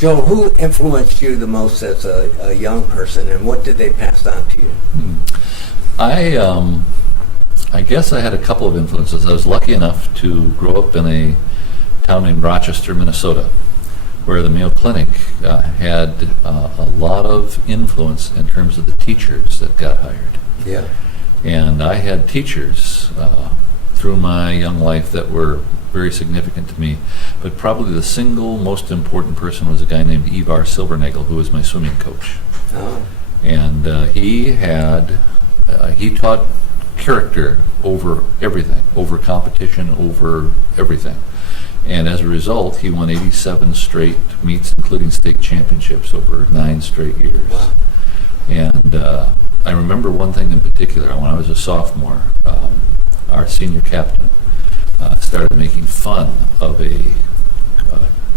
Joel, who influenced you the most as a young person, and what did they pass on to you? I guess I had a couple of influences. I was lucky enough to grow up in a town named Rochester, Minnesota, where the Mayo Clinic had a lot of influence in terms of the teachers that got hired. Yeah. And I had teachers through my young life that were very significant to me, but probably the single most important person was a guy named Ivar Silvernagel, who was my swimming coach. Oh. And he taught character over everything, over competition, over everything. And as a result, he won 87 straight meets, including state championships over 9 straight years. Wow. And I remember one thing in particular. When I was a sophomore, our senior captain started making fun of a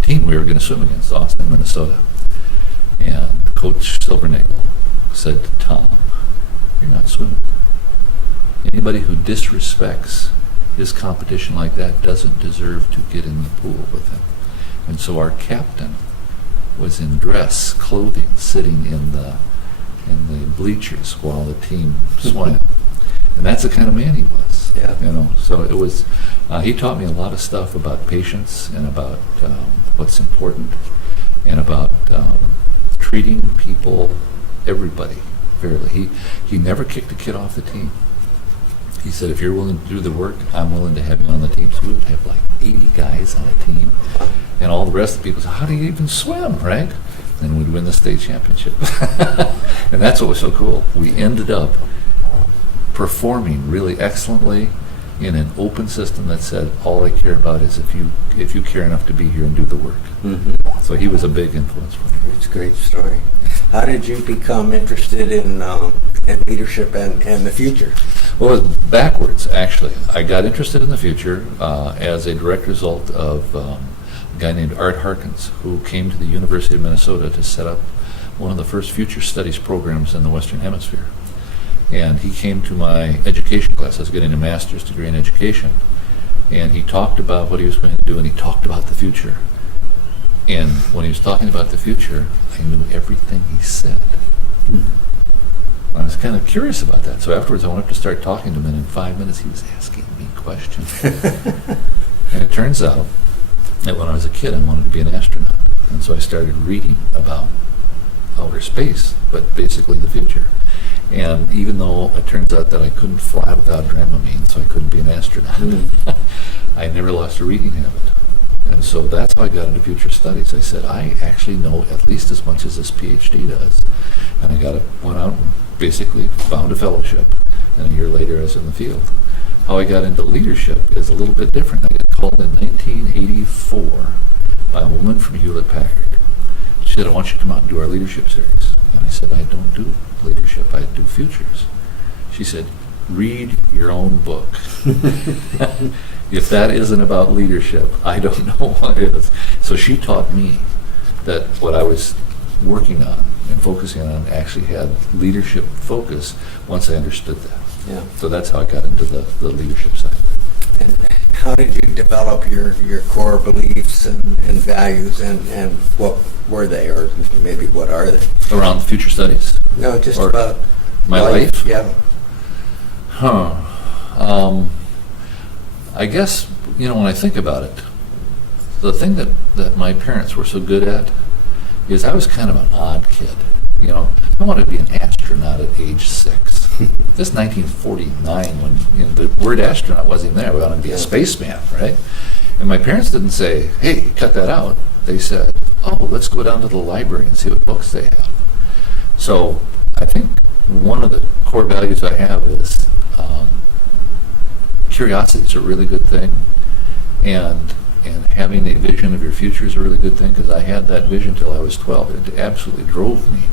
team we were going to swim against, Austin, Minnesota. And Coach Silvernagel said to Tom, "You're not swimming. Anybody who disrespects his competition like that doesn't deserve to get in the pool with him." And so our captain was in dress clothing, sitting in the bleachers while the team swam. And that's the kind of man he was. Yeah. So it was. He taught me a lot of stuff about patience and about what's important, and about treating people, everybody, fairly. He never kicked a kid off the team. He said, "If you're willing to do the work, I'm willing to have you on the team." So we would have like 80 guys on a team, and all the rest of the people said, "How do you even swim, right?" And we'd win the state championship. And that's what was so cool. We ended up performing really excellently in an open system that said, all I care about is if you care enough to be here and do the work. Mm-hmm. So he was a big influence for me. It's a great story. How did you become interested in leadership and the future? Well, it was backwards, actually. I got interested in the future as a direct result of a guy named Art Harkins, who came to the University of Minnesota to set up one of the first future studies programs in the Western Hemisphere. And he came to my education class. I was getting a master's degree in education. And he talked about what he was going to do, and he talked about the future. And when he was talking about the future, I knew everything he said. I was kind of curious about that. So afterwards, I went up to start talking to him, and in 5 minutes, he was asking me questions. And it turns out that when I was a kid, I wanted to be an astronaut. And so I started reading about outer space, but basically the future. And even though it turns out that I couldn't fly without Dramamine, so I couldn't be an astronaut, I never lost a reading habit. And so that's how I got into future studies. I said, I actually know at least as much as this PhD does. And I went out and basically found a fellowship. And a year later, I was in the field. How I got into leadership is a little bit different. I got called in 1984 by a woman from Hewlett-Packard. She said, "I want you to come out and do our leadership series." And I said, "I don't do leadership, I do futures." She said, "Read your own book." If that isn't about leadership, I don't know what is. So she taught me that what I was working on and focusing on actually had leadership focus once I understood that. Yeah. So that's how I got into the leadership side. And how did you develop your core beliefs and values, and what were they, or maybe what are they? Around future studies? No, just Or about my life? Yeah. I guess, when I think about it, the thing that my parents were so good at is I was kind of an odd kid. I wanted to be an astronaut at age 6. This 1949, when the word astronaut wasn't even there. I wanted to be a spaceman, right? And my parents didn't say, "Hey, cut that out." They said, "Oh, let's go down to the library and see what books they have." So I think one of the core values I have is curiosity is a really good thing, and having a vision of your future is a really good thing, because I had that vision till I was 12. It absolutely drove me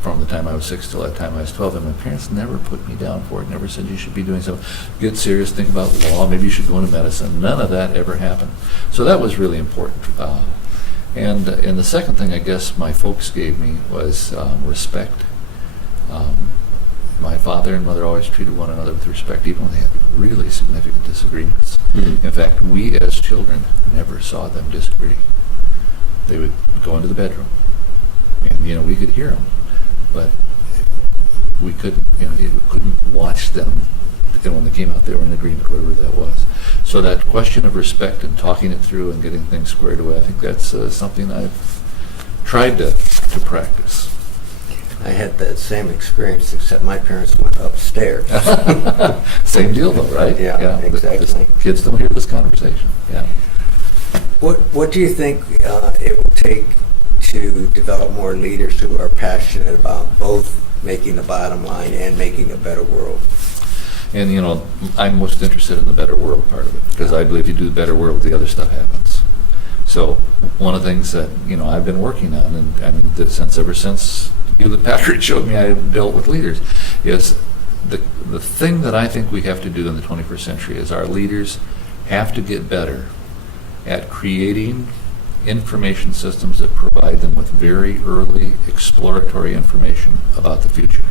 from the time I was 6 till the time I was 12, and my parents never put me down for it, never said you should be doing something, get serious, think about law, maybe you should go into medicine. None of that ever happened. So that was really important. And the second thing I guess my folks gave me was respect. My father and mother always treated one another with respect, even when they had really significant disagreements. In fact, we as children never saw them disagree. They would go into the bedroom, and we could hear them, but we couldn't watch them. And when they came out, they were in agreement, whatever that was. So that question of respect and talking it through and getting things squared away, I think that's something I've tried to practice. I had that same experience, except my parents went upstairs. Same deal, though, right? Yeah, exactly. The kids don't hear this conversation. Yeah. What do you think it will take to develop more leaders who are passionate about both making the bottom line and making a better world? And, I'm most interested in the better world part of it, because I believe you do the better world, the other stuff happens. So one of the things that, I've been working on, and I mean, ever since Hewlett Packard showed me I dealt with leaders, is the thing that I think we have to do in the 21st century is our leaders have to get better at creating information systems that provide them with very early exploratory information about the future.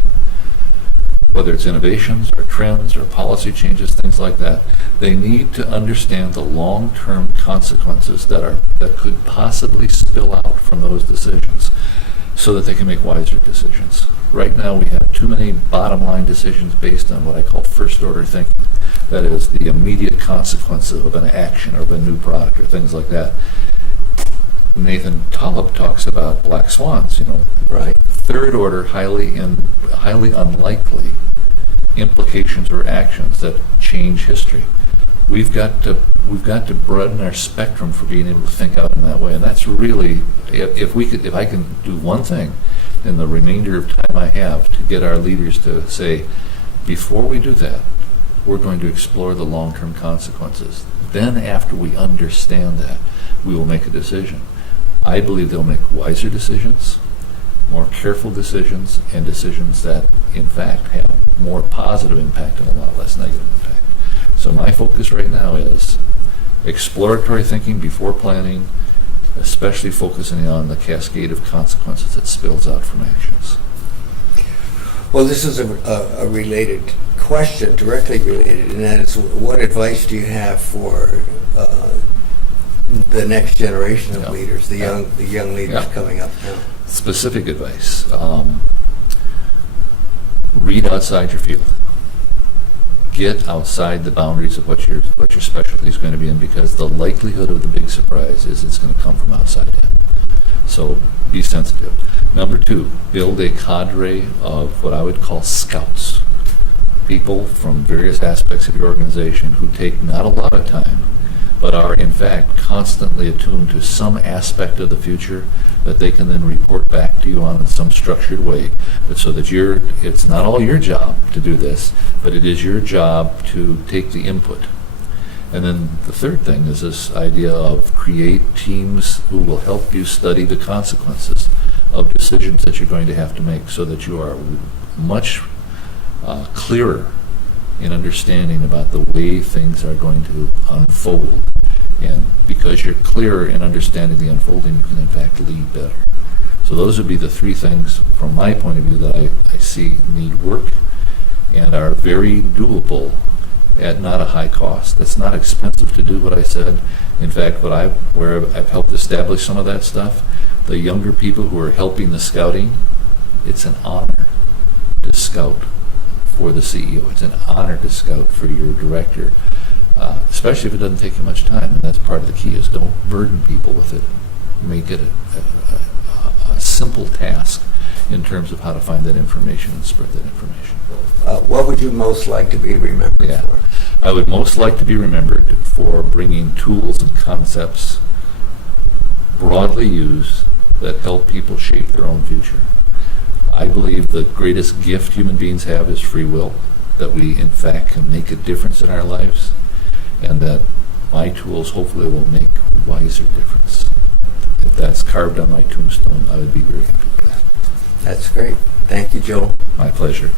Whether it's innovations or trends or policy changes, things like that, they need to understand the long-term consequences that could possibly spill out from those decisions so that they can make wiser decisions. Right now we have too many bottom-line decisions based on what I call first-order thinking. That is, the immediate consequences of an action or of a new product or things like that. Nathan Taleb talks about black swans, Right. Third order, highly unlikely implications or actions that change history. We've got to broaden our spectrum for being able to think out in that way, and that's really, if I can do one thing in the remainder of time I have to get our leaders to say, before we do that, we're going to explore the long-term consequences. Then after we understand that, we will make a decision. I believe they'll make wiser decisions, more careful decisions, and decisions that, in fact, have more positive impact and a lot less negative impact. So my focus right now is exploratory thinking before planning, especially focusing on the cascade of consequences that spills out from actions. Well, this is a related question, directly related, and that is, what advice do you have for the next generation of leaders, the young leaders coming up now? Specific advice. Read outside your field. Get outside the boundaries of what your specialty is going to be in, because the likelihood of the big surprise is it's going to come from outside in. So be sensitive. Number 2, build a cadre of what I would call scouts. People from various aspects of your organization who take not a lot of time, but are in fact constantly attuned to some aspect of the future that they can then report back to you on in some structured way, but so that it's not all your job to do this, but it is your job to take the input. And then the third thing is this idea of create teams who will help you study the consequences of decisions that you're going to have to make, so that you are much clearer in understanding about the way things are going to unfold. And because you're clearer in understanding the unfolding, you can in fact lead better. So those would be the 3 things from my point of view that I see need work and are very doable at not a high cost. It's not expensive to do what I said. In fact, where I've helped establish some of that stuff, the younger people who are helping the scouting, it's an honor to scout for the CEO. It's an honor to scout for your director, especially if it doesn't take you much time. And that's part of the key, is don't burden people with it. Make it a simple task in terms of how to find that information and spread that information. What would you most like to be remembered for? I would most like to be remembered for bringing tools and concepts broadly used that help people shape their own future. I believe the greatest gift human beings have is free will, that we in fact can make a difference in our lives, and that my tools hopefully will make wiser difference. If that's carved on my tombstone, I would be very happy with that. That's great. Thank you, Joel. My pleasure.